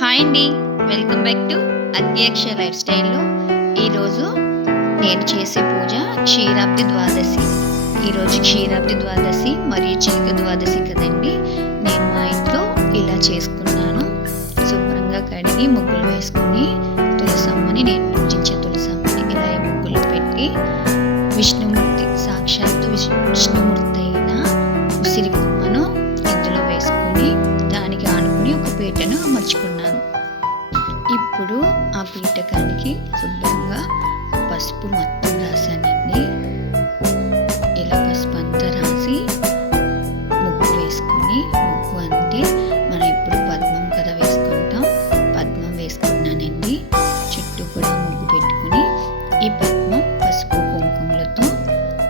Hi అండి, welcome back to అధ్యక్ష life స్టైల్లో. ఈరోజు నేను చేసే పూజ క్షీరాబ్ది ద్వాదశి. ఈరోజు క్షీరాబ్ది ద్వాదశి మరియు చిలుక ద్వాదశి కదండి. నేను మా ఇంట్లో ఇలా చేసుకున్నాను. శుభ్రంగా కడిగి ముగ్గులు వేసుకుని తులసమ్మని, నేను పూజించే తులసమ్మని ఇలా ముగ్గులు పెట్టి విష్ణుమూర్తి, సాక్షాత్తు విష్ణుమూర్తి అయిన ఉసిరి కొమ్మను ఇందులో వేసుకుని దానికి ఆనుకుని ఒక పీటను అమర్చుకున్నాను. ఇప్పుడు ఆ పీఠకానికి శుభ్రంగా పసుపు మొత్తం రాసానండి. ఇలా పసుపు అంతా రాసి ముగ్గు వేసుకుని, ముగ్గు అంటే మనం ఇప్పుడు పద్మం కదా వేసుకుంటాం, పద్మం వేసుకున్నానండి. చుట్టూ కూడా ముగ్గు పెట్టుకుని ఈ పద్మం పసుపు కుంకుమలతో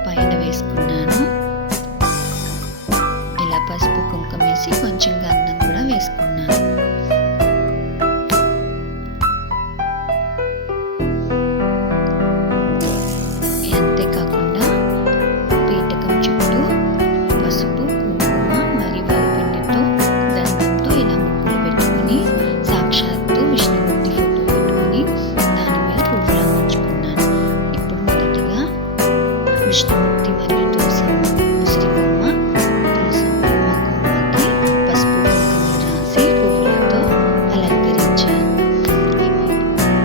పైన వేసుకున్నాను. ఇలా పసుపు కుంకుమ వేసి కొంచెం గంధం కూడా వేసుకున్నాను. అంతేకాకుండా పీఠకం చుట్టూ పసుపు కుంకుమ మరియు వరిపిండితో గంధంతో ఇలా ముగ్గులు పెట్టుకుని సాక్షాత్తు విష్ణుమూర్తి ఫోటో పెట్టుకుని దాని మీద పువ్వులు అమర్చుకున్నాను. ఇప్పుడు మొదటిగా విష్ణుమూర్తి మరియు తులసమ్మ ఉసిరి కొమ్మ, తులసమ్మ కొమ్మకి పసుపు కుంకుమలు రాసి పువ్వులతో అలంకరించాను.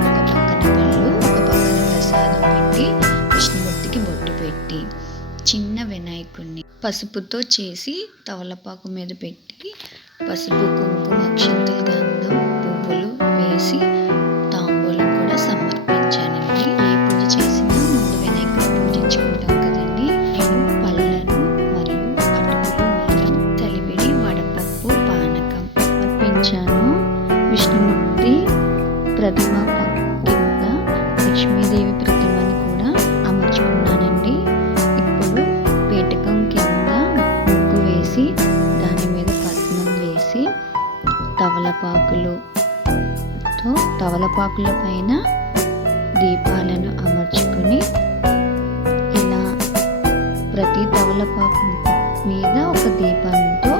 ఒక పక్కన పళ్ళు, ఒక పక్కన ప్రసాదం పెట్టి విష్ణుమూర్తికి బొట్టు పెట్టి చిన్న వినాయకుడిని పసుపుతో చేసి తవలపాకు మీద పెట్టి పసుపు కుంకుమ అక్షంతలు గంధం పువ్వులు వేసి తాంబూలం కూడా సమర్పించానండి. ఏ పూజ చేసినా ముందు వినాయకుడిని పూజించుకుంటాం కదండి. నేను పళ్ళను మరియు అటుకులు, బెల్లం, కలివిడి, వడపప్పు, పానకం సమర్పించాను. విష్ణుమూర్తి ప్రతిమ కింద లక్ష్మీదేవి ప్రతిమని కూడా అమర్చుకున్నానండి. ఇప్పుడు పీఠకం కింద ముగ్గు వేసి దాని మీద పద్మం వేసి తవలపాకుల పైన దీపాలను అమర్చుకుని ఇలా ప్రతి తవలపాకు మీద ఒక దీపంతో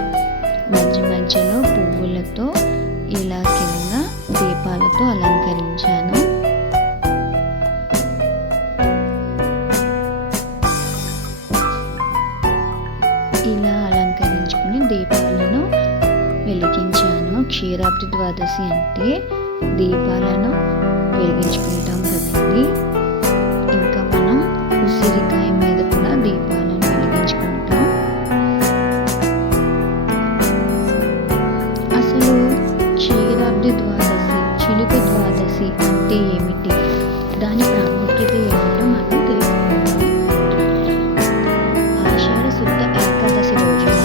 మధ్య మధ్యలో పువ్వులతో ఇలా కింద దీపాలతో అలంకరించాను. ఇలా అలంకరించుకుని దీపాలను వెలిగించాను. క్షీరాబ్ది ద్వాదశి అంటే దీపాలను వెలిగించుకుంటాం కదండి. ఇంకా మనం ఉసిరికాయ మీద కూడా దీపాలను వెలిగించుకుంటాం. అసలు క్షీరాబ్ది ద్వాదశి, చిలుక ద్వాదశి అంటే ఏమిటి, దాని ప్రాముఖ్యత ఏమిటో మనం తెలుసుకుందాం. ఆషాఢ శుద్ధ ఏకాదశి రోజున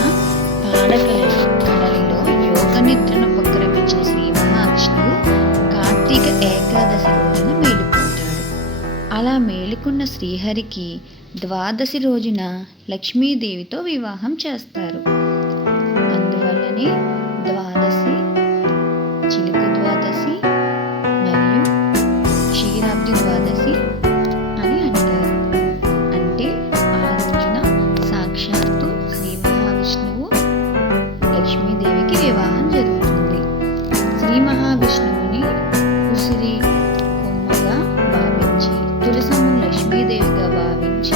పాడకడలిలో యోగ నిద్రను ఉపక్రమించిన శ్రీ మహావిష్ణువు కార్తీక ఏకాదశి రోజున మేలుకుంటాడు. అలా మేలుకున్న శ్రీహరికి ద్వాదశి రోజున లక్ష్మీదేవితో వివాహం చేస్తారు. అందువల్లనే ద్వాదశి, చిలుక ద్వాదశి మరియు క్షీరాబ్ది ద్వాదశి అని అంటారు. అంటే ఆ రోజున సాక్షాత్తు శ్రీ మహావిష్ణువు లక్ష్మీదేవికి వివాహం జరుగుతుంది. శ్రీ మహావిష్ణువుని ఉసిరి కొమ్మగా భావించి, తులసమ్మను లక్ష్మీదేవిగా భావించి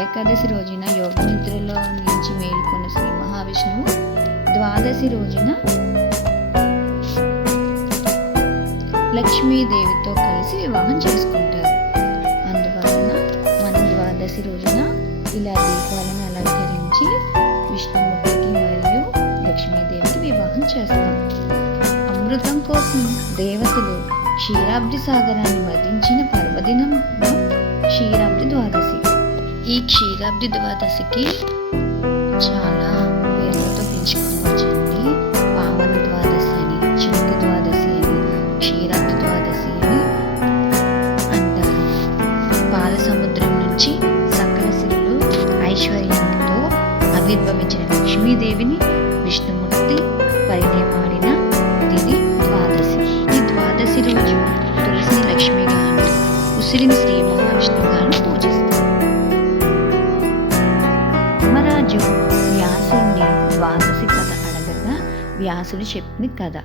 ఏకాదశి రోజున యోగ నిద్రలో నుంచి మేలుకున్న శ్రీ మహావిష్ణువు ద్వాదశి రోజున లక్ష్మీదేవితో కలిసి వివాహం చేసుకుంటారు. అందువలన మనం ద్వాదశి రోజున ఇలా దీపాలను అలంకరించి విష్ణుమూర్తికి మరియు లక్ష్మీదేవికి వివాహం చేస్తాం. అమృతం కోసం దేవతలు క్షీరాబ్ది సాగరాన్ని మదించిన పర్వదినం క్షీరాబ్ది ద్వాదశి. ఈ క్షీరాబ్ది ద్వాదశికి చాలా పేర్లతో పిలుచుకోవచ్చండి. పావన ద్వాదశి అని, చిలుక ద్వాదశి అని, క్షీరాబ్ది ద్వాదశి అని అంటారు. పాల సముద్రం నుంచి సకల సిరులు ఐశ్వర్యంతో ఆవిర్భవించిన లక్ష్మీదేవిని విష్ణుమూర్తి పరిణయమాడిన తిథి ద్వాదశి. ఈ ద్వాదశి రోజు తులసిని లక్ష్మిగాను, ఉసిరిని శ్రీ మహావిష్ణువుగాను పూజిస్తారు. ధర్మరాజు వ్యాసుని వ్యాసుడు చెప్పిన కథ.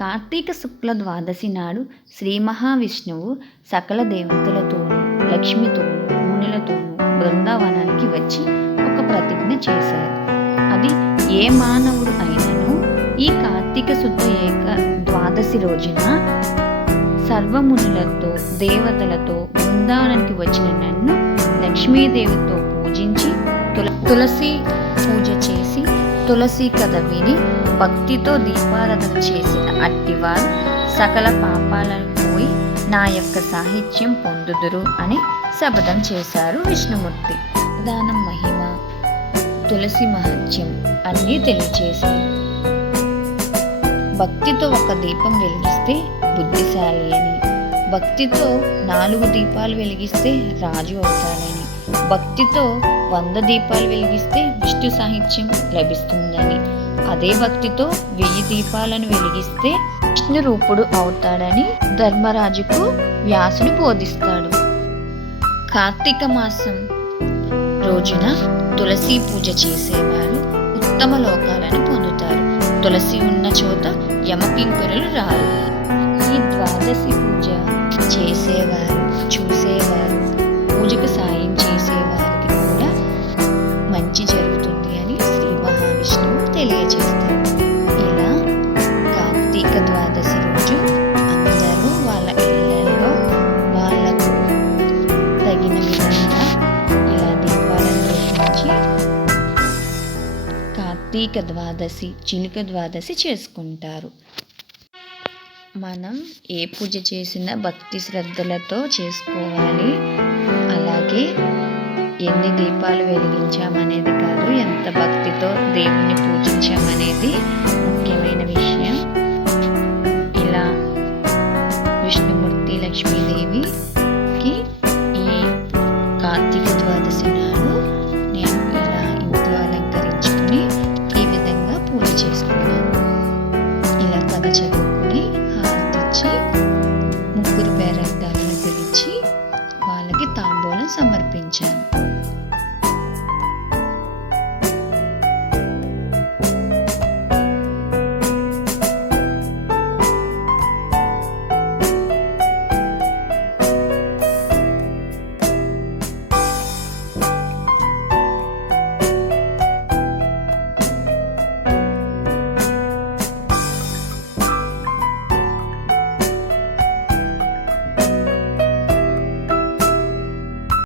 కార్తీక శుక్ల ద్వాదశి నాడు శ్రీ మహావిష్ణువు సకల దేవతలతోనూ లక్ష్మితోనూ మునులతోనూ బృందావనానికి వచ్చి ఒక ప్రతిజ్ఞ చేశారు. అది ఏ మానవుడు అయినను ఈ కార్తీక శుద్ధ ఏక ద్వాదశి రోజున సర్వమునులతో దేవతలతో బృందావనానికి వచ్చిన నన్ను లక్ష్మీదేవితో పూజించి తులసి పూజ చేసి తులసి కథ విని భక్తితో దీపారాధన చేసిన అట్టివారు సకల పాపాలను పోయి నా యొక్క సాహిత్యం పొందుదురు అని శపథం చేశారు విష్ణుమూర్తి. దానం మహిమ, తులసి మహత్యం అన్నీ తెలియచేశారు. భక్తితో ఒక దీపం వెలిగిస్తే బుద్ధిశాలి అని, భక్తితో 4 దీపాలు వెలిగిస్తే రాజు అవుతాడని, భక్తితో 100 దీపాలు వెలిగిస్తే విష్ణు సాహిత్యం లభిస్తుందని, అదే భక్తితో 1000 దీపాలను వెలిగిస్తే విష్ణు రూపుడు అవుతాడని ధర్మరాజుకు వ్యాసుడు బోధిస్తాడు. కార్తీక మాసం రోజున తులసి పూజ చేసేవారు ఉత్తమ లోకాలను పొందుతారు. తులసి ఉన్న చోట యమకింకరులు రారు. ఈ ద్వాదశి పూజ చేసేవారు, చూసేవారు, పూజకు సాయం చేసేవారికి కూడా మంచి జరుగుతుంది అని శ్రీ మహావిష్ణువు తెలియజేస్తారు. ఇలా కార్తీక ద్వాదశి రోజు అందరూ వాళ్ళ ఇళ్లలో వాళ్ళకు తగిన విధంగా ఇలా దీపాలను వెలిగించి కార్తీక ద్వాదశి, చిలుక ద్వాదశి చేసుకుంటారు. మనం ఏ పూజ చేసినా భక్తి శ్రద్ధలతో చేసుకోవాలి. అలాగే ఎన్ని దీపాలు వెలిగించామనేది కాదు, ఎంత భక్తితో దేవుణ్ణి పూజించామనేది ముఖ్యమైన విషయం. ఇలా విష్ణుమూర్తి లక్ష్మీదేవికి ఈ కార్తీక ద్వాదశి నాడు నేను ఇలా ఇంట్లో అలంకరించుకుని ఈ విధంగా పూజ చేసుకున్నాను. ఇలా కథ చదువు